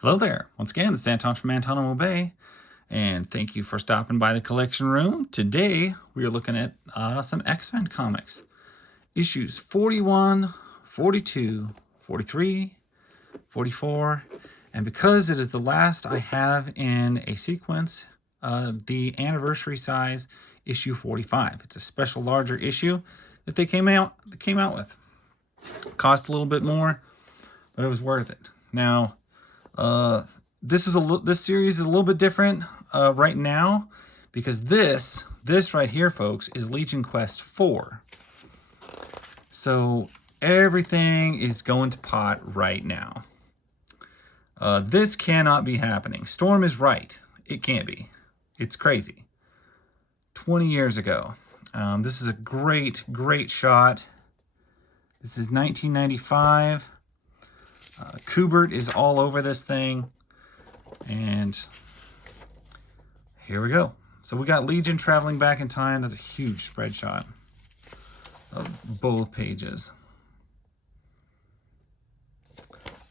Hello there. Once again, this is Anton from Anton Bay, and thank you for stopping by the collection room. Today, we are looking at some X-Men comics. Issues 41, 42, 43, 44, and because it is the last I have in a sequence, the anniversary size issue 45. It's a special larger issue that they came out with. Cost a little bit more, but it was worth it. Now, this series is a little bit different right now because this right here, folks, is Legion Quest 4. So everything is going to pot right now. This cannot be happening. Storm is right. It can't be. It's crazy. 20 years ago. This is a great shot. This is 1995. Kubert is all over this thing. And here we go. So we got Legion traveling back in time. That's a huge spread shot of both pages.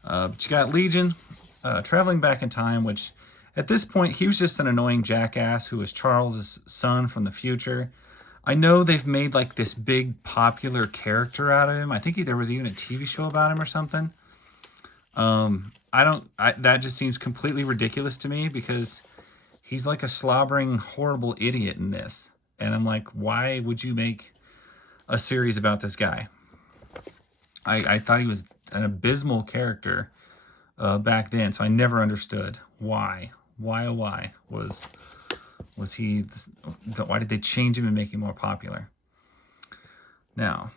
But you got Legion traveling back in time, which at this point, he was just an annoying jackass who was Charles's son from the future. I know they've made like this big popular character out of him. I think there was even a TV show about him or something. That just seems completely ridiculous to me because he's like a slobbering, horrible idiot in this. And I'm like, why would you make a series about this guy? I thought he was an abysmal character back then, so I never understood why was he this, why did they change him and make him more popular? Now,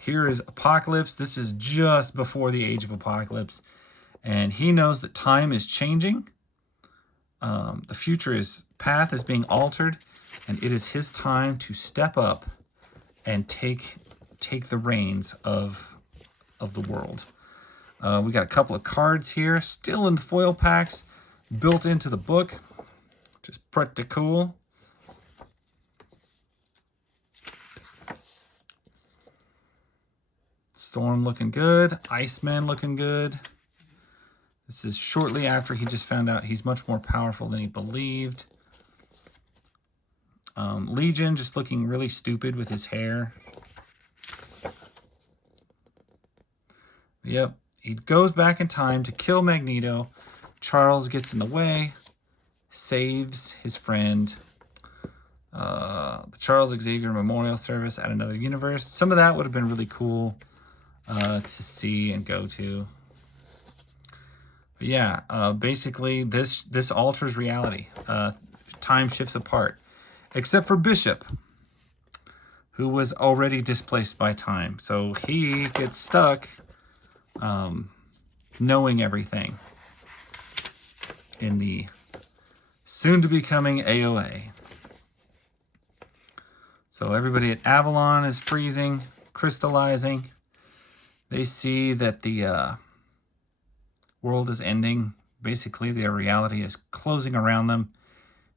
here is Apocalypse. This is just before the Age of Apocalypse. And he knows that time is changing. The future path is being altered. And it is his time to step up and take the reins of the world. We got a couple of cards here. Still in the foil packs. Built into the book. Which is pretty cool. Storm looking good. Iceman looking good. This is shortly after he just found out he's much more powerful than he believed. Legion just looking really stupid with his hair. Yep. He goes back in time to kill Magneto. Charles gets in the way. Saves his friend. The Charles Xavier Memorial Service at another universe. Some of that would have been really cool to see and go to. But yeah, basically this alters reality. Time shifts apart. Except for Bishop, who was already displaced by time. So he gets stuck knowing everything in the soon-to-becoming AOA. So everybody at Avalon is freezing, crystallizing. They see that the world is ending. Basically, their reality is closing around them.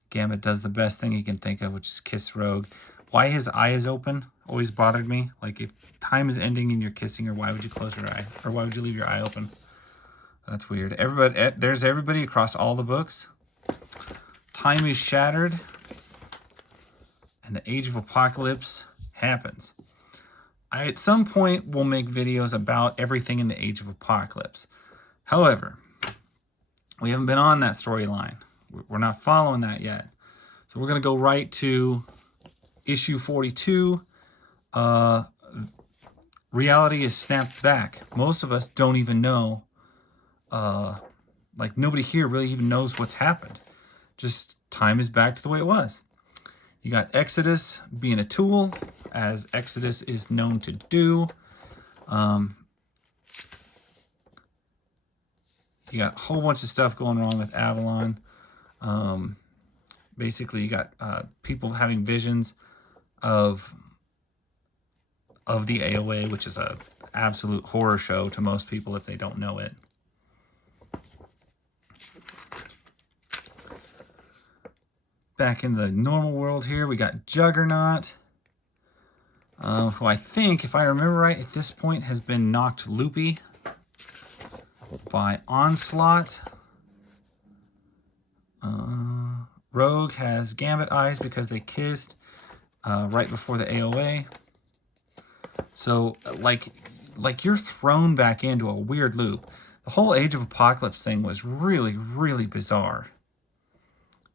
Gambit does the best thing he can think of, which is kiss Rogue. Why his eye is open always bothered me. Like, if time is ending and you're kissing her, why would you close your eye? Or why would you leave your eye open? That's weird. There's everybody across all the books. Time is shattered. And the Age of Apocalypse happens. At some point, will make videos about everything in the Age of Apocalypse. However, we haven't been on that storyline. We're not following that yet. So we're going to go right to issue 42. Reality is snapped back. Most of us don't even know. Like, nobody here really even knows what's happened. Just time is back to the way it was. You got Exodus being a tool, as Exodus is known to do. You got a whole bunch of stuff going wrong with Avalon. Basically, you got people having visions of the AOA, which is a absolute horror show to most people if they don't know it. Back in the normal world here, we got Juggernaut, who I think, if I remember right, at this point has been knocked loopy by Onslaught. Rogue has Gambit eyes because they kissed right before the AOA. So, like you're thrown back into a weird loop. The whole Age of Apocalypse thing was really, really bizarre.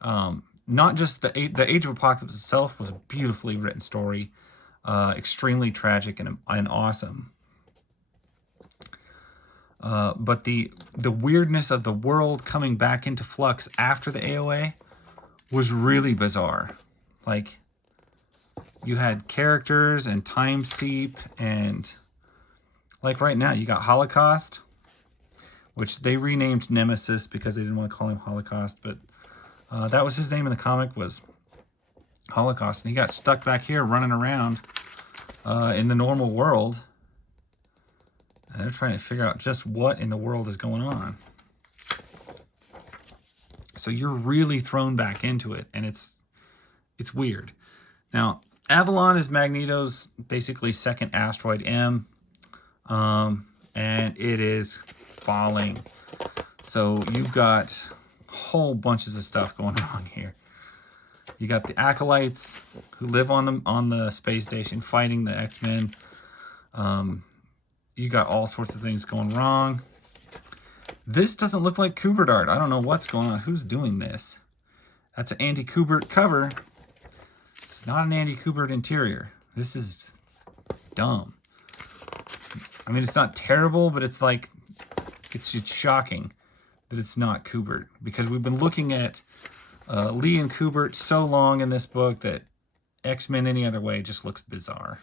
Not just the Age of Apocalypse itself was a beautifully written story, extremely tragic and awesome. But the weirdness of the world coming back into flux after the AOA was really bizarre. Like, you had characters and Time Seep, and like right now you got Holocaust, which they renamed Nemesis because they didn't want to call him Holocaust, but that was his name in the comic, was Holocaust, and he got stuck back here running around in the normal world. And they're trying to figure out just what in the world is going on. So you're really thrown back into it, and it's weird. Now, Avalon is Magneto's basically second asteroid M, and it is falling. So you've got whole bunches of stuff going on here. You got the Acolytes who live on the space station fighting the X-Men. You got all sorts of things going wrong. This doesn't look like Kubert art. I don't know what's going on. Who's doing this? That's an Andy Kubert cover. It's not an Andy Kubert interior. This is dumb. I mean, it's not terrible, but it's like, it's shocking that it's not Kubert, because we've been looking at Lee and Kubert so long in this book that X-Men any other way just looks bizarre.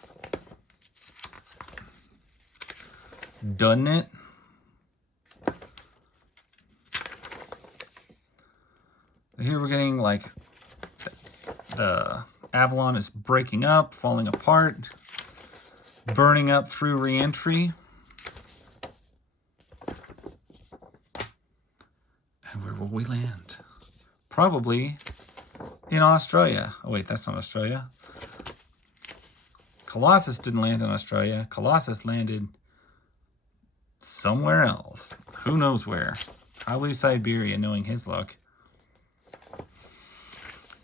Doesn't it? Here we're getting like the Avalon is breaking up, falling apart, burning up through re-entry. And where will we land? Probably in Australia. Oh wait, that's not Australia. Colossus didn't land in Australia. Colossus landed somewhere else. Who knows where? Probably Siberia, knowing his luck.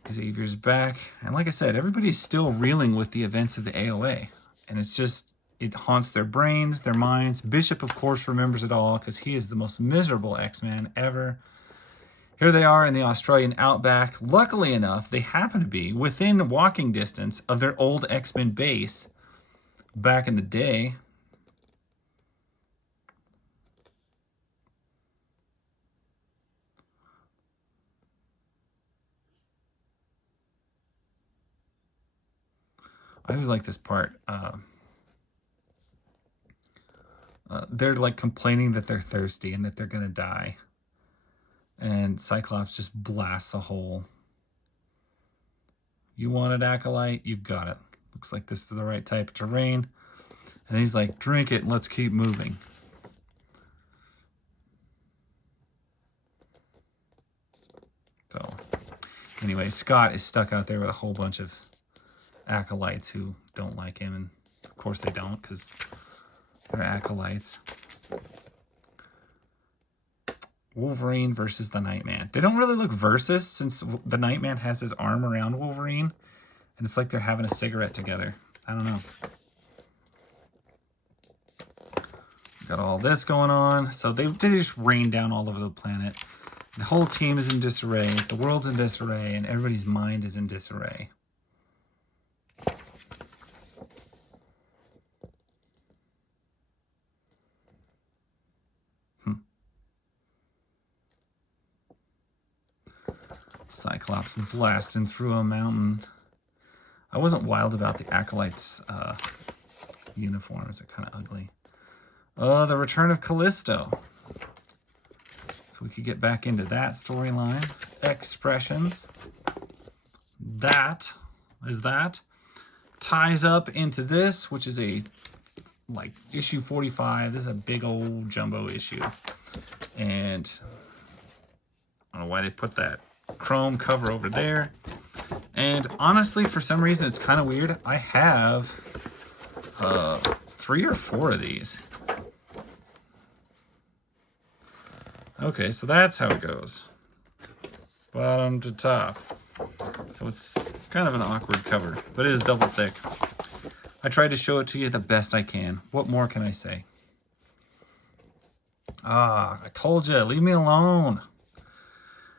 Xavier's back. And like I said, everybody's still reeling with the events of the AOA. And it's just, it haunts their brains, their minds. Bishop, of course, remembers it all because he is the most miserable X-Man ever. Here they are in the Australian outback. Luckily enough, they happen to be within walking distance of their old X-Men base back in the day. I always like this part. They're like complaining that they're thirsty and that they're gonna die. And Cyclops just blasts a hole. You wanted Acolyte? You've got it. Looks like this is the right type of terrain. And he's like, drink it and let's keep moving. So, anyway, Scott is stuck out there with a whole bunch of Acolytes who don't like him, and of course they don't because they're Acolytes. Wolverine versus the Nightman. They don't really look versus, since the Nightman has his arm around Wolverine and it's like they're having a cigarette together. I don't know. Got all this going on. So they just rain down all over the planet. The whole team is in disarray. The world's in disarray, and everybody's mind is in disarray. Cyclops blasting through a mountain. I wasn't wild about the Acolytes' uniforms. They're kind of ugly. The return of Callisto. So we could get back into that storyline. Expressions. That ties up into this, which is a like issue 45. This is a big old jumbo issue. And I don't know why they put that chrome cover over there. And honestly, for some reason, it's kind of weird. I have 3 or 4 of these. Okay, so that's how it goes. Bottom to top. So it's kind of an awkward cover, but it is double thick. I tried to show it to you the best I can. What more can I say? I told you, leave me alone.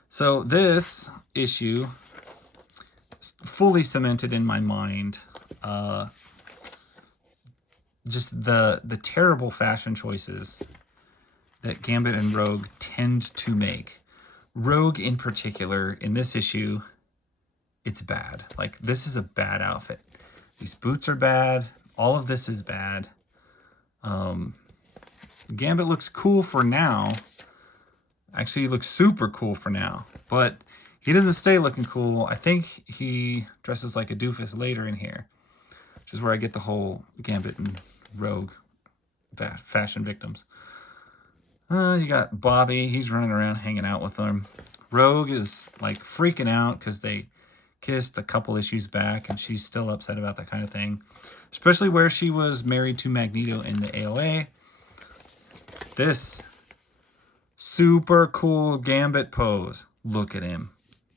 So this issue fully cemented in my mind just the terrible fashion choices that Gambit and Rogue tend to make. Rogue in particular, in this issue, it's bad. Like, this is a bad outfit. These boots are bad. All of this is bad. Gambit looks cool for now. Actually, he looks super cool for now. But he doesn't stay looking cool. I think he dresses like a doofus later in here, which is where I get the whole Gambit and Rogue fashion victims. You got Bobby. He's running around hanging out with them. Rogue is like freaking out because they kissed a couple issues back and she's still upset about that kind of thing. Especially where she was married to Magneto in the AOA. This super cool Gambit pose. Look at him.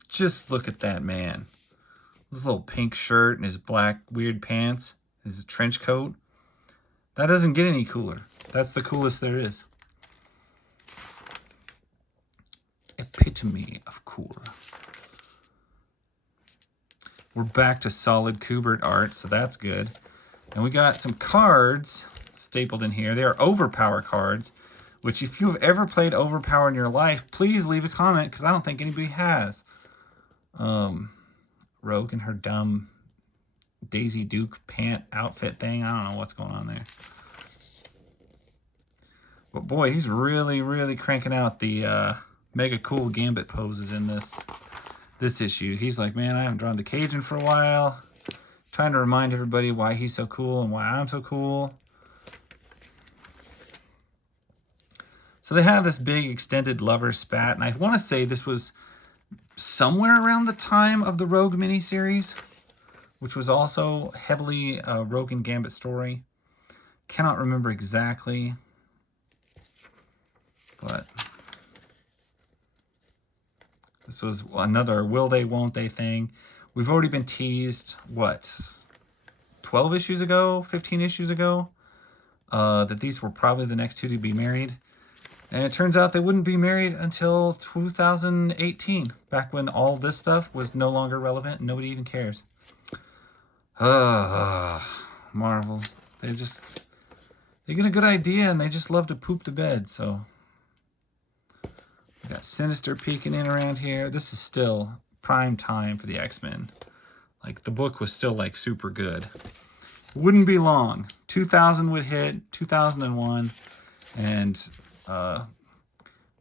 Just look at that man. This little pink shirt and his black weird pants. His trench coat. That doesn't get any cooler. That's the coolest there is. Epitome of cool. We're back to solid Kubert art, so that's good. And we got some cards stapled in here. They are Overpower cards, which if you've ever played Overpower in your life, please leave a comment, because I don't think anybody has. Rogue and her dumb Daisy Duke pant outfit thing. I don't know what's going on there. But boy, he's really, really cranking out the mega cool Gambit poses in this issue. He's like, man, I haven't drawn the Cajun for a while. Trying to remind everybody why he's so cool and why I'm so cool. So they have this big extended lover spat, and I want to say this was somewhere around the time of the Rogue miniseries, which was also heavily a Rogue and Gambit story. Cannot remember exactly, but this was another will they, won't they thing. We've already been teased, what, 12 issues ago, 15 issues ago, that these were probably the next two to be married. And it turns out they wouldn't be married until 2018, back when all this stuff was no longer relevant and nobody even cares. Marvel. They get a good idea and they just love to poop the bed, so. We got Sinister peeking in around here. This is still prime time for the X-Men. Like, the book was still, like, super good. Wouldn't be long. 2000 would hit, 2001, and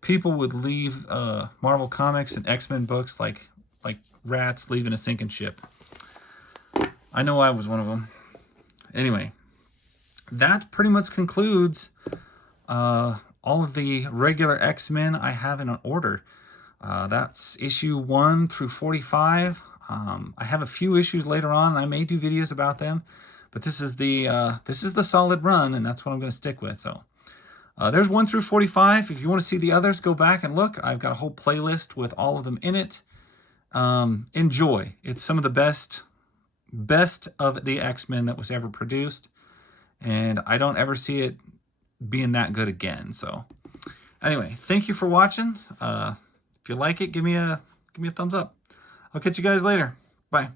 people would leave Marvel Comics and X-Men books like rats leaving a sinking ship. I know I was one of them. Anyway, that pretty much concludes all of the regular X-Men I have in an order. That's issue 1 through 45. I have a few issues later on. I may do videos about them, but this is the solid run, and that's what I'm going to stick with. So there's 1 through 45. If you want to see the others, go back and look. I've got a whole playlist with all of them in it. Enjoy. It's some of the best of the X-Men that was ever produced, and I don't ever see it being that good again. So anyway, thank you for watching. If you like it, give me a thumbs up. I'll catch you guys later. Bye.